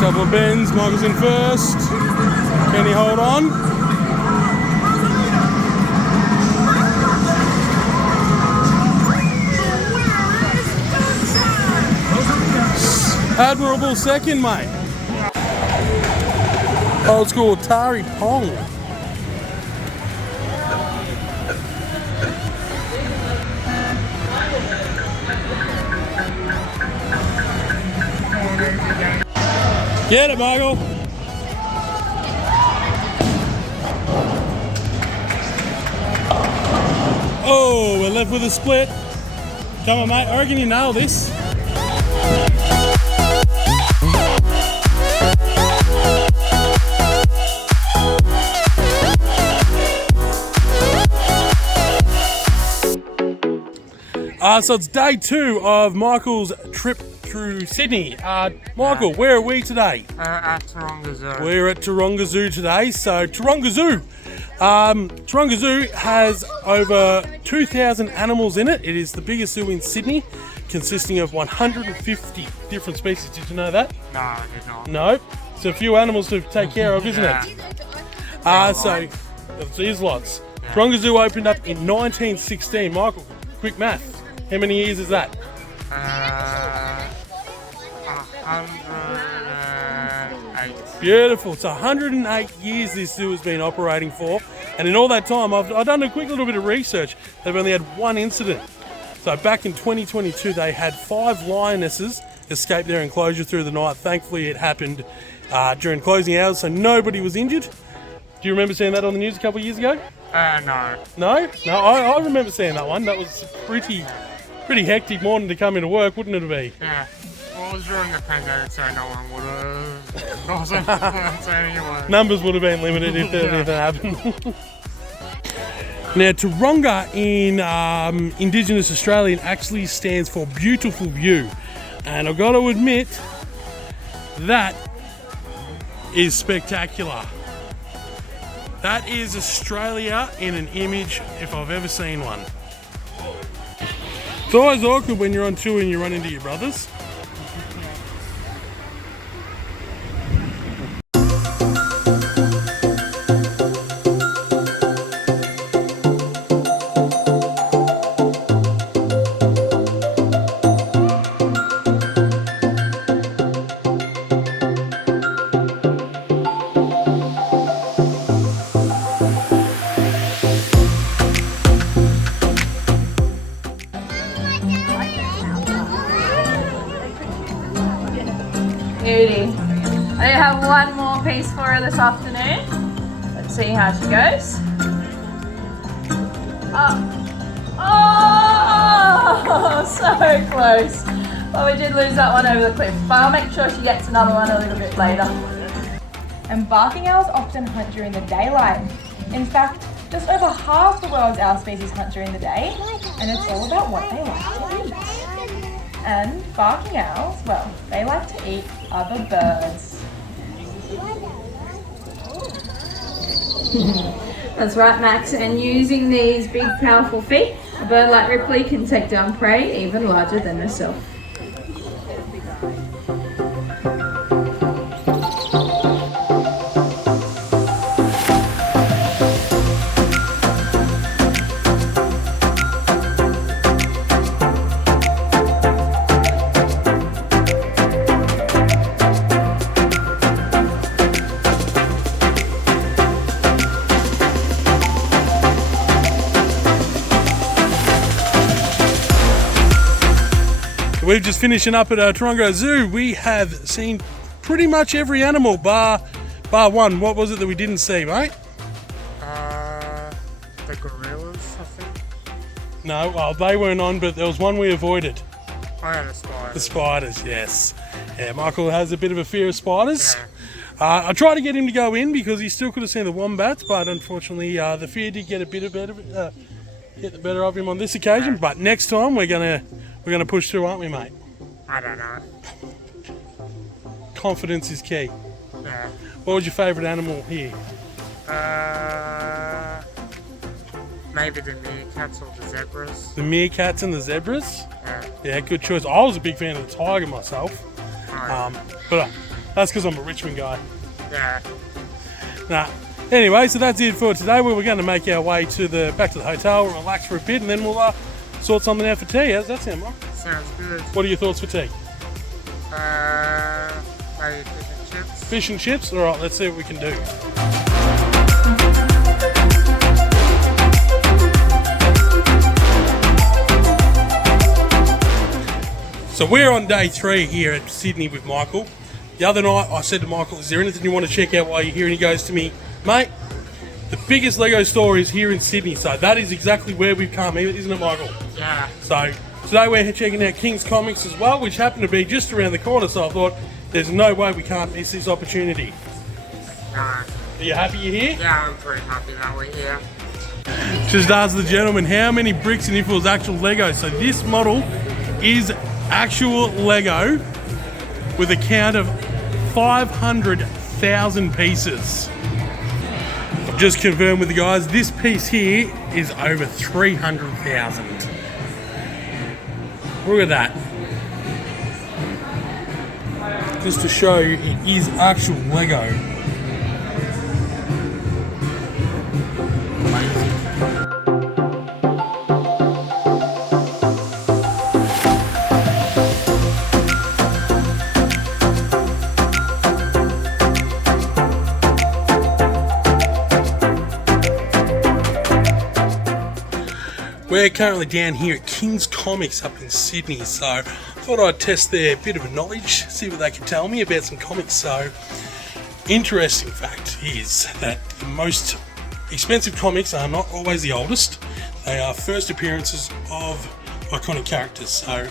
Couple of bends, Michael's in first. Can he hold on? Admirable second, mate. Old school Tari Pong. Get it, Michael. Oh, we're left with a split. Come on, mate. I reckon you nail this. So it's day 2 of Michael's trip through Sydney. Michael, where are we today? At Taronga Zoo. We're at Taronga Zoo today. So Taronga Zoo. Taronga Zoo has over 2,000 animals in it. It is the biggest zoo in Sydney, consisting of 150 different species. Did you know that? No, I did not. No? It's a few animals to take care of, isn't it? So there's lots. Yeah. Taronga Zoo opened up in 1916. Michael, quick math. How many years is that? 108. Beautiful. It's 108 years this zoo has been operating for, and in all that time, I've done a quick little bit of research. They've only had one incident. So back in 2022, they had 5 lionesses escape their enclosure through the night. Thankfully, it happened during closing hours, so nobody was injured. Do you remember seeing that on the news a couple of years ago? No. No? No, I remember seeing that one. That was pretty hectic morning to come into work, wouldn't it be? Yeah. Well, it was during the pandemic, so no one would have. Anyway. Numbers would have been limited if anything happened. Now, Taronga in Indigenous Australian actually stands for beautiful view. And I've got to admit, that is spectacular. That is Australia in an image if I've ever seen one. It's always awkward when you're on tour and you run into your brothers. Beauty. I have one more piece for her this afternoon. Let's see how she goes. Oh, so close. Well, we did lose that one over the cliff, but I'll make sure she gets another one a little bit later. And barking owls often hunt during the daylight. In fact, just over half the world's owl species hunt during the day, and it's all about what they like to eat. And barking owls, well, they like to eat other birds. That's right, Max. And using these big, powerful feet, a bird like Ripley can take down prey even larger than herself. We're just finishing up at Taronga Zoo. We have seen pretty much every animal bar one. What was it that we didn't see, mate? The gorillas, I think. No, well, they weren't on, but there was one we avoided. I had a spider. The spiders, yes. Yeah, Michael has a bit of a fear of spiders. Yeah. I tried to get him to go in because he still could have seen the wombats, but unfortunately the fear did get a bit of get the better of him on this occasion, but next time we're gonna push through, aren't we, mate? I don't know. Confidence is key. Yeah. What was your favourite animal here? Maybe the meerkats or the zebras. The meerkats and the zebras? Yeah. Yeah, good choice. I was a big fan of the tiger myself. But that's because I'm a Richmond guy. Yeah. Nah. Anyway, so that's it for today. We're going to make our way back to the hotel, relax for a bit, and then we'll sort something out for tea. How's that sound, Mark? Sounds good. What are your thoughts for tea? Maybe fish and chips. Fish and chips? All right, let's see what we can do. So we're on day 3 here at Sydney with Michael. The other night I said to Michael, is there anything you want to check out while you're here? And he goes to me, mate, the biggest Lego store is here in Sydney. So that is exactly where we've come, isn't it, Michael? Yeah. So today we're checking out King's Comics as well, which happened to be just around the corner. So I thought, there's no way we can't miss this opportunity. No. Are you happy you're here? Yeah, I'm pretty happy that we're here. Just ask the gentleman how many bricks and if it was actual Lego. So this model is actual Lego with a count of 500,000 pieces. I've just confirmed with the guys, this piece here is over 300,000. Look at that. Just to show you, it is actual Lego. We're currently down here at King's Comics up in Sydney, so I thought I'd test their bit of knowledge, see what they can tell me about some comics. So, interesting fact is that the most expensive comics are not always the oldest. They are first appearances of iconic characters. So,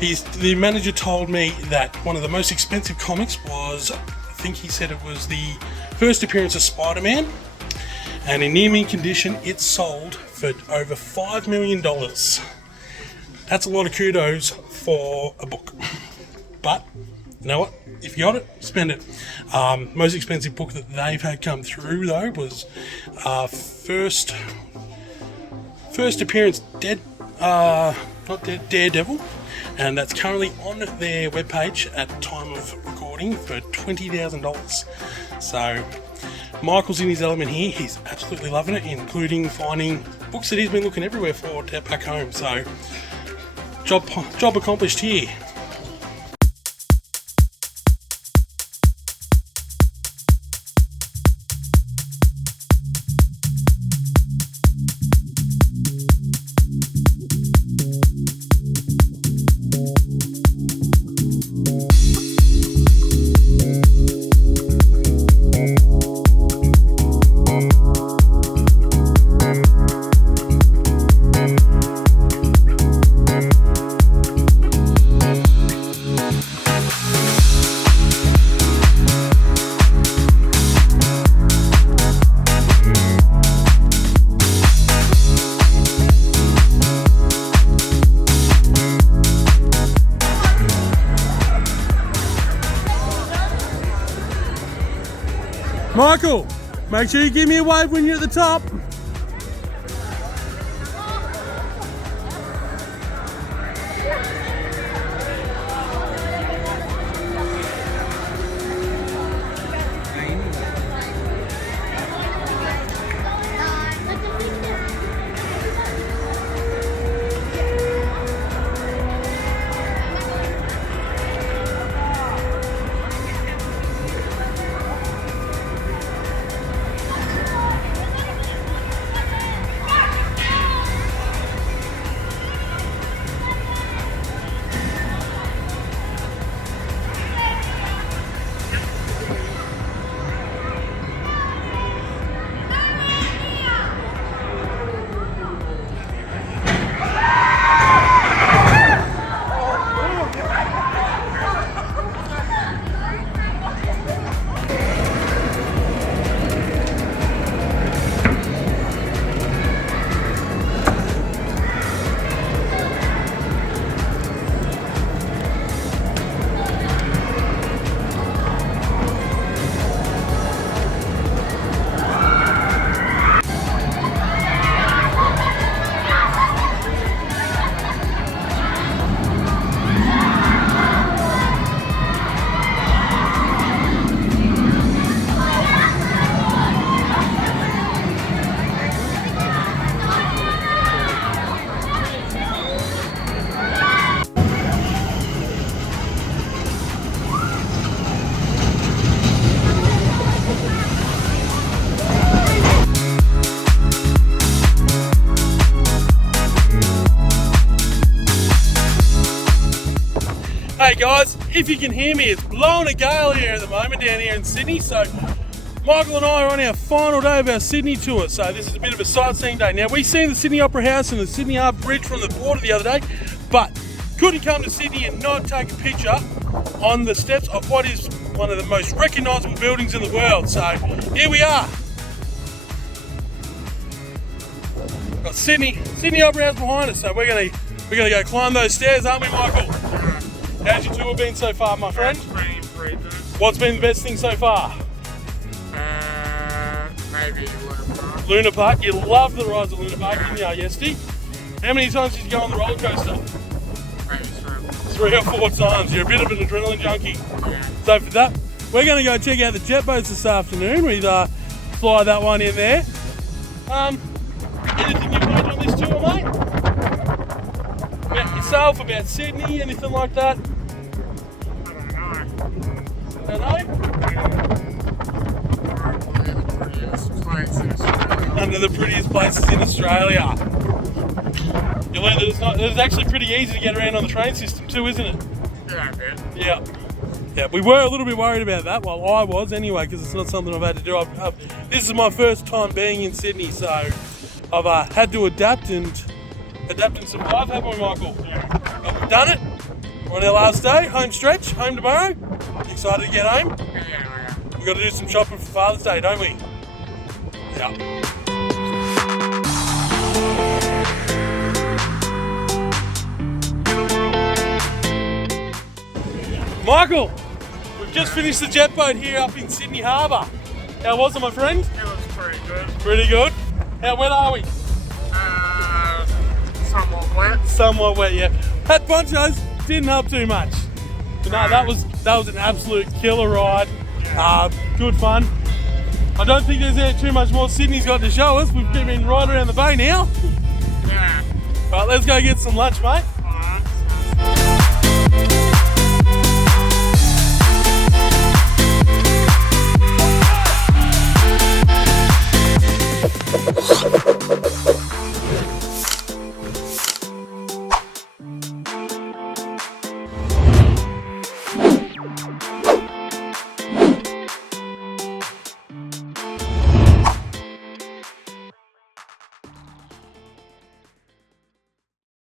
the manager told me that one of the most expensive comics was, I think he said it was the first appearance of Spider-Man. And in near mint condition, it sold for over $5 million. That's a lot of kudos for a book. But, you know what? If you got it, spend it. Most expensive book that they've had come through, though, was first appearance Daredevil. And that's currently on their webpage at time of recording for $20,000. So, Michael's in his element here. He's absolutely loving it, including finding books that he's been looking everywhere for back home. So, job accomplished here. Michael, make sure you give me a wave when you're at the top. Hey guys, if you can hear me, it's blowing a gale here at the moment down here in Sydney. So Michael and I are on our final day of our Sydney tour. So this is a bit of a sightseeing day. Now we seen the Sydney Opera House and the Sydney Harbour Bridge from the water the other day, but couldn't come to Sydney and not take a picture on the steps of what is one of the most recognisable buildings in the world. So here we are. Got Sydney Opera House behind us, so we're gonna go climb those stairs, aren't we, Michael? How's your tour been so far, my friend? Pretty good. What's been the best thing so far? Maybe Luna Park. Luna Park. You love the rides at Luna Park, didn't you, yesterday? How many times did you go on the roller coaster? Maybe 3 or 4 times. You're a bit of an adrenaline junkie. Yeah. So for that, we're going to go check out the jet boats this afternoon. We fly that one in there. Anything you've learned on this tour, mate? About yourself, about Sydney, anything like that? I don't know. Under the prettiest places in Australia. You learned that it's actually pretty easy to get around on the train system too, isn't it? Yeah, a bit. Yeah, we were a little bit worried about that. Well, I was anyway, because it's not something I've had to do. This is my first time being in Sydney, so I've had to adapt and survive, haven't we, Michael? Yeah. But we've done it. We're on our last day, home stretch, home tomorrow. Excited to get home. Yeah. We've got to do some shopping for Father's Day, don't we? Yeah. Michael, we've just finished the jet boat here up in Sydney Harbour. How was it, my friend? It was pretty good. Pretty good. How wet are we? Somewhat wet. Somewhat wet, yeah. Had ponchos, didn't help too much. But no, that was an absolute killer ride. Good fun. I don't think there's too much more Sydney's got to show us. We've been right around the bay now. Yeah. Right, let's go get some lunch, mate.